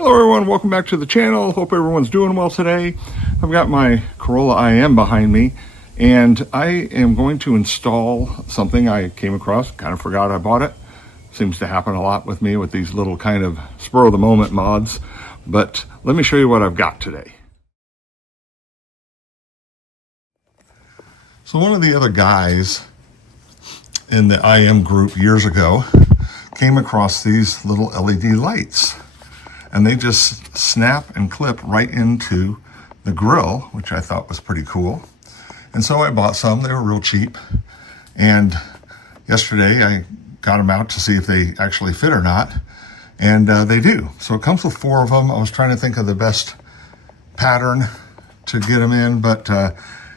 Hello everyone, welcome back to the channel. Hope everyone's doing well today. I've got my Corolla IM behind me and I am going to install something I came across, kind of forgot I bought it. Seems to happen a lot with me with these little kind of spur of the moment mods, but let me show you what I've got today. So one of the other guys in the IM group years ago came across these little LED lights. And they just snap and clip right into the grill, which I thought was pretty cool. And so I bought some. They were real cheap. And yesterday I got them out to see if they actually fit or not. And they do. So it comes with 4 of them. I was trying to think of the best pattern to get them in, but and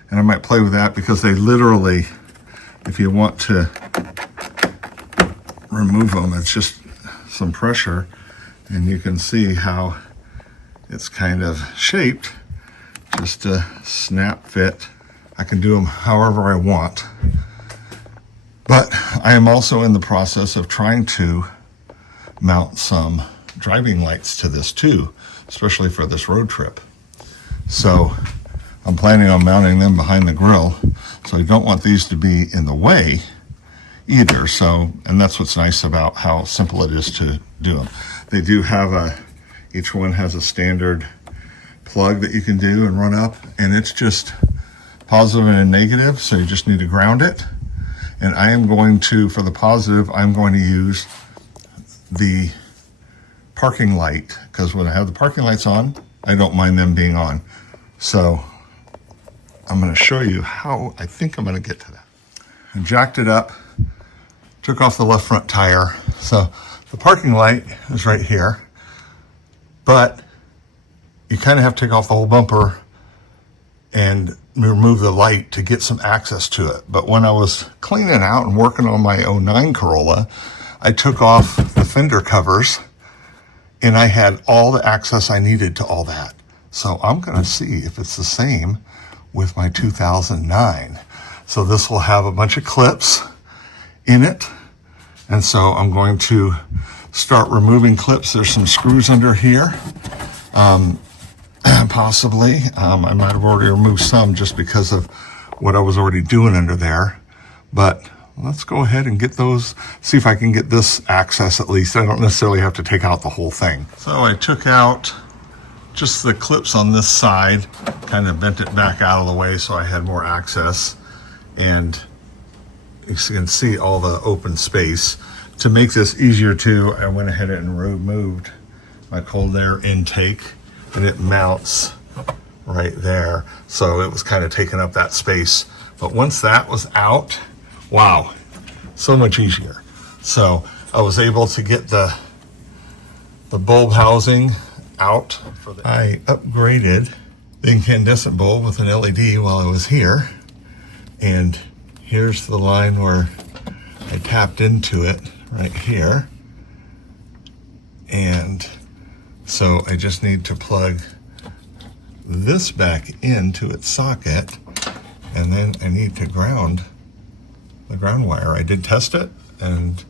I might play with that because they literally, if you want to remove them, it's just some pressure. And you can see how it's kind of shaped, just a snap fit. I can do them however I want. But I am also in the process of trying to mount some driving lights to this too, especially for this road trip. So I'm planning on mounting them behind the grill. So I don't want these to be in the way either. So, and that's what's nice about how simple it is to do them. They do have each one has a standard plug that you can do and run up, and it's just positive and negative, so you just need to ground it. And I am going to, for the positive, I'm going to use the parking light, because when I have the parking lights on, I don't mind them being on. So I'm going to show you how I think I'm going to get to that. I jacked it up, took off the left front tire. So the parking light is right here, but you kind of have to take off the whole bumper and remove the light to get some access to it. But when I was cleaning out and working on my '09 Corolla, I took off the fender covers and I had all the access I needed to all that. So I'm going to see if it's the same with my 2009. So this will have a bunch of clips in it. And so I'm going to start removing clips. There's some screws under here. Possibly. I might have already removed some just because of what I was already doing under there. But let's go ahead and get those, see if I can get this access at least. I don't necessarily have to take out the whole thing. So I took out just the clips on this side, kind of bent it back out of the way so I had more access. And you can see all the open space. To make this easier too, I went ahead and removed my cold air intake, and it mounts right there. So it was kind of taking up that space. But once that was out, wow, so much easier. So I was able to get the bulb housing out. I upgraded the incandescent bulb with an LED while I was here. And here's the line where I tapped into it right here. And so I just need to plug this back into its socket, and then I need to ground the ground wire. I did test it and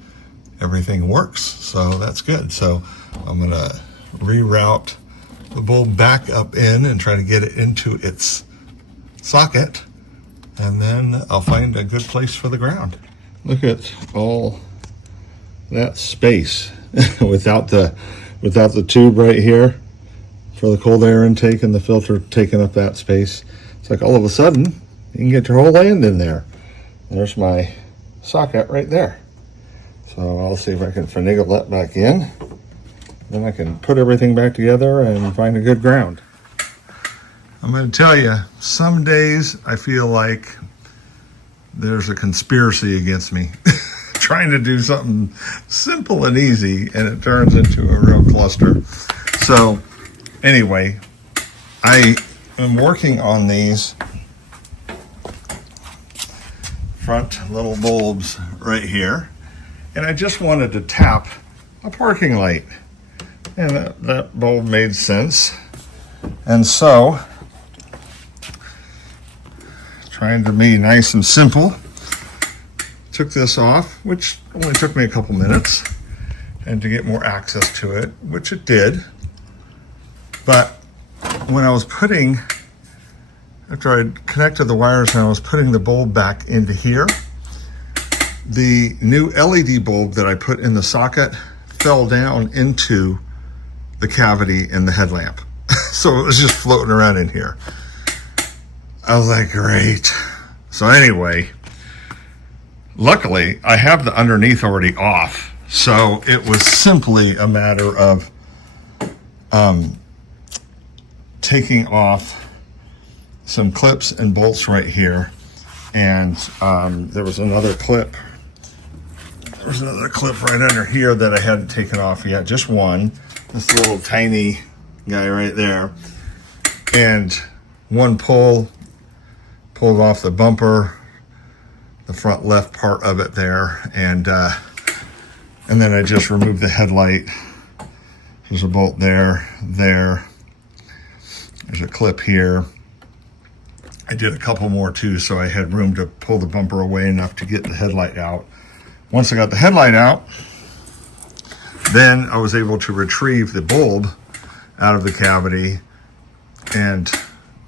everything works, so that's good. So I'm gonna reroute the bulb back up in and try to get it into its socket, and then I'll find a good place for the ground. Look at all that space without the tube right here for the cold air intake and the filter taking up that space. It's like all of a sudden you can get your whole land in there. There's my socket right there. So I'll see if I can finagle that back in. Then I can put everything back together and find a good ground. I'm going to tell you, some days I feel like there's a conspiracy against me. Trying to do something simple and easy, and it turns into a real cluster. So anyway, I am working on these front little bulbs right here, and I just wanted to tap a parking light, and that bulb made sense. And so, trying to be nice and simple, took this off, which only took me a couple minutes, and to get more access to it, which it did. But when I was putting, after I connected the wires and I was putting the bulb back into here, the new LED bulb that I put in the socket fell down into the cavity in the headlamp. So it was just floating around in here. I was like, great. So anyway, luckily I have the underneath already off. So it was simply a matter of taking off some clips and bolts right here. And there was another clip. There's another clip right under here that I hadn't taken off yet, just one. This little tiny guy right there. And one pulled off the bumper, the front left part of it there, and then I just removed the headlight. There's a bolt there. There's a clip here. I did a couple more too, so I had room to pull the bumper away enough to get the headlight out. Once I got the headlight out, then I was able to retrieve the bulb out of the cavity and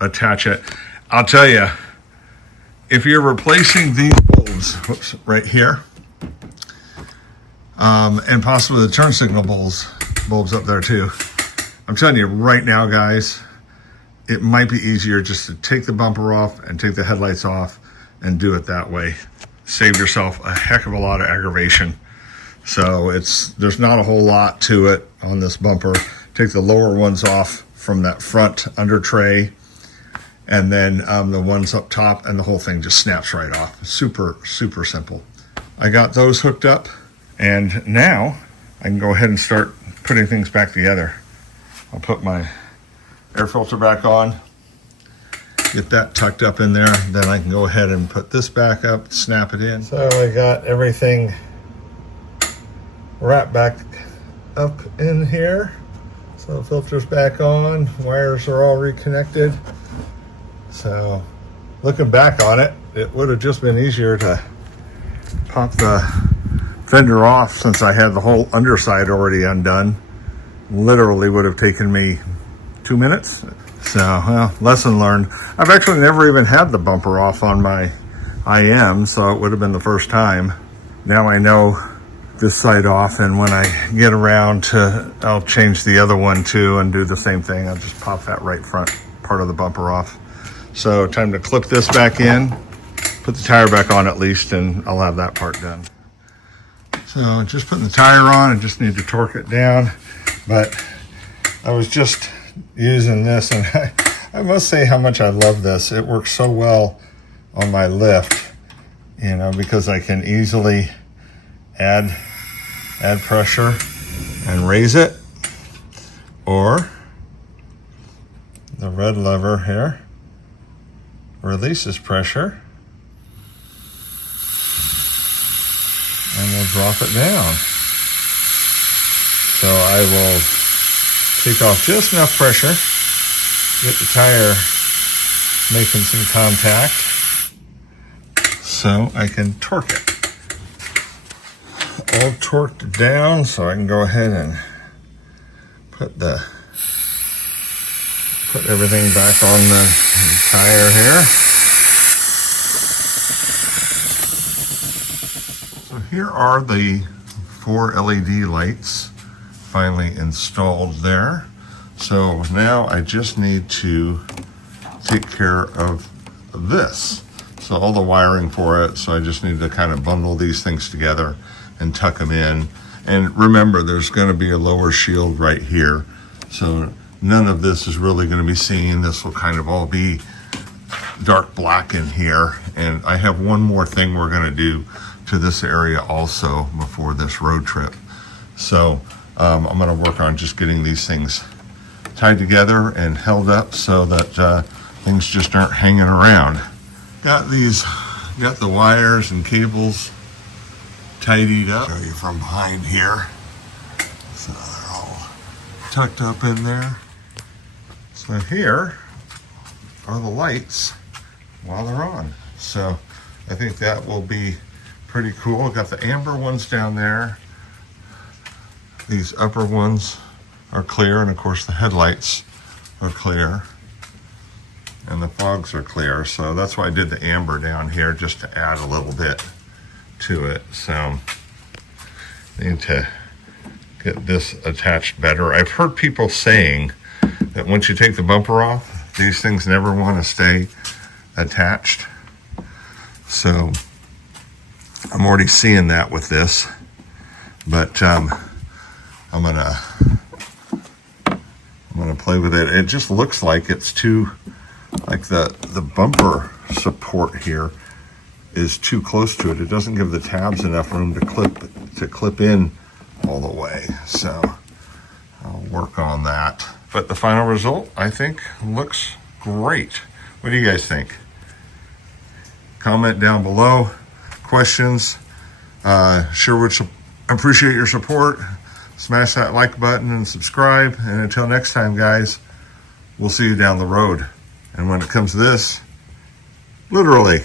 attach it. I'll tell you, if you're replacing these bulbs, right here, and possibly the turn signal bulbs up there too, I'm telling you right now, guys, it might be easier just to take the bumper off and take the headlights off and do it that way. Save yourself a heck of a lot of aggravation. So there's not a whole lot to it on this bumper. Take the lower ones off from that front under tray, and then the ones up top, and the whole thing just snaps right off. Super, super simple. I got those hooked up, and now I can go ahead and start putting things back together. I'll put my air filter back on, get that tucked up in there, then I can go ahead and put this back up, snap it in. So I got everything wrapped back up in here. So the filter's back on, wires are all reconnected. So looking back on it, it would have just been easier to pop the fender off since I had the whole underside already undone. Literally would have taken me 2 minutes. So, well, lesson learned. I've actually never even had the bumper off on my IM, so it would have been the first time. Now I know this side off, and when I get around to, I'll change the other one too and do the same thing. I'll just pop that right front part of the bumper off. So time to clip this back in, put the tire back on at least, and I'll have that part done. So just putting the tire on, I just need to torque it down, but I was just using this, and I must say how much I love this. It works so well on my lift, you know, because I can easily add pressure and raise it, or the red lever here releases pressure and we'll drop it down. So I will take off just enough pressure, get the tire making some contact so I can torque it. All torqued down, so I can go ahead and put everything back on the tire here. So here are the 4 LED lights finally installed there. So now I just need to take care of this. So all the wiring for it, so I just need to kind of bundle these things together and tuck them in. And remember, there's going to be a lower shield right here. So none of this is really going to be seen. This will kind of all be dark black in here. And I have one more thing we're going to do to this area also before this road trip. So I'm going to work on just getting these things tied together and held up so that things just aren't hanging around. Got the wires and cables tidied up. Show you from behind here. So they're all tucked up in there. So here are the lights while they're on. So I think that will be pretty cool. Got the amber ones down there. These upper ones are clear, and of course the headlights are clear and the fogs are clear. So that's why I did the amber down here, just to add a little bit to it. So need to get this attached better. I've heard people saying that once you take the bumper off, these things never want to stay attached. So I'm already seeing that with this, but I'm gonna play with it. It just looks like it's too, like the bumper support here is too close to it. It doesn't give the tabs enough room to clip in all the way. So I'll work on that. But the final result, I think, looks great. What do you guys think? Comment down below. Questions. Sure would appreciate your support. Smash that like button and subscribe. And until next time, guys, we'll see you down the road. And when it comes to this, literally,